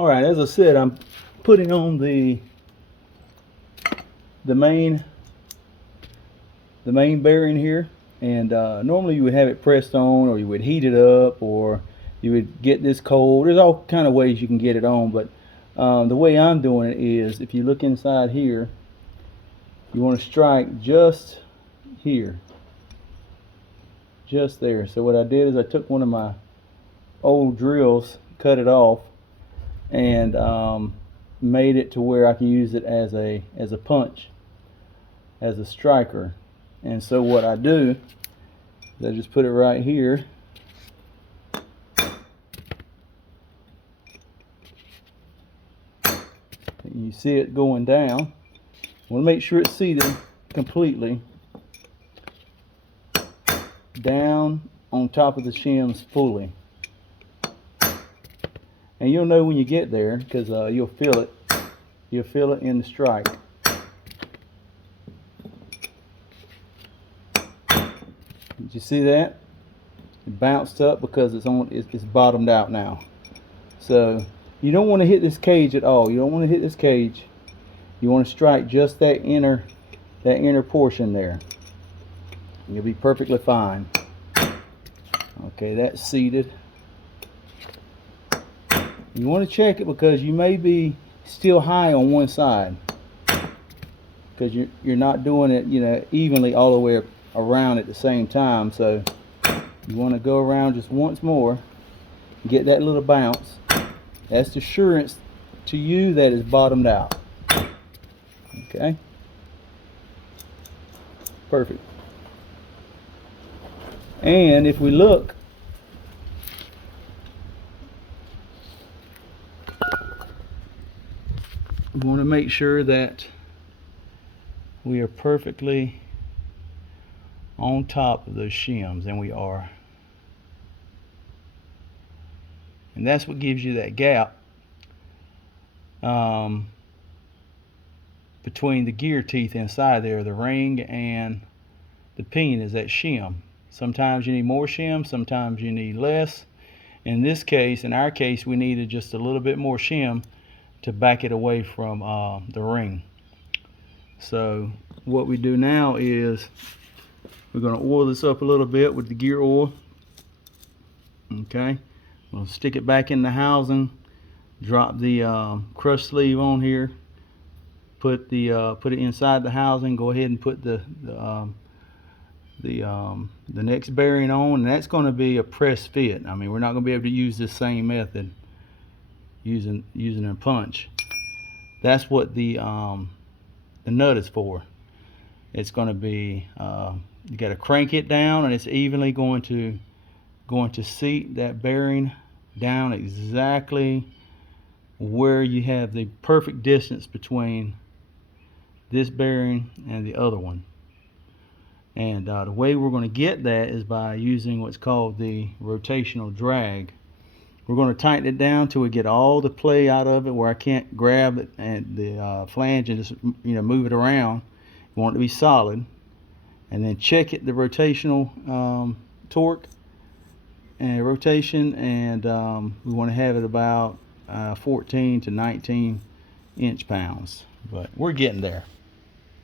All right, as I said, I'm putting on the main bearing here, and normally you would have it pressed on, or you would heat it up, or you would get this cold. There's all kind of ways you can get it on, but the way I'm doing it is, if you look inside here, you want to strike just here, just there. So what I did is I took one of my old drills, cut it off, and made it to where I can use it as a punch, as a striker. And so what I do is I just put it right here. And you see it going down. I want to make sure it's seated completely down on top of the shims fully. And you'll know when you get there, because you'll feel it. You'll feel it in the strike. Did you see that? It bounced up because it's bottomed out now. So you don't want to hit this cage at all. You don't want to hit this cage. You want to strike just that inner portion there. You'll be perfectly fine. Okay, that's seated. You want to check it because you may be still high on one side, because you're not doing it, evenly all the way around at the same time. So you want to go around just once more, get that little bounce. That's the assurance to you that it's bottomed out. Okay, perfect. And if we look, we want to make sure that we are perfectly on top of those shims, and we are. And that's what gives you that gap between the gear teeth inside there, the ring and the pinion, is that shim. Sometimes you need more shim, sometimes you need less. In this case, in our case, we needed just a little bit more shim to back it away from the ring. So what we do now is we're going to oil this up a little bit with the gear oil. Okay, we'll stick it back in the housing, drop the crush sleeve on here, put it inside the housing, go ahead and put the next bearing on, and that's going to be a press fit. I mean, we're not going to be able to use this same method using a punch. That's what the nut is for. It's going to be you got to crank it down, and it's evenly going to seat that bearing down exactly where you have the perfect distance between this bearing and the other one. And the way we're going to get that is by using what's called the rotational drag. We're going to tighten it down till we get all the play out of it, where I can't grab it and the flange and just move it around. We want it to be solid, and then check it, the rotational torque and rotation, and we want to have it about 14 to 19 inch-pounds, but we're getting there.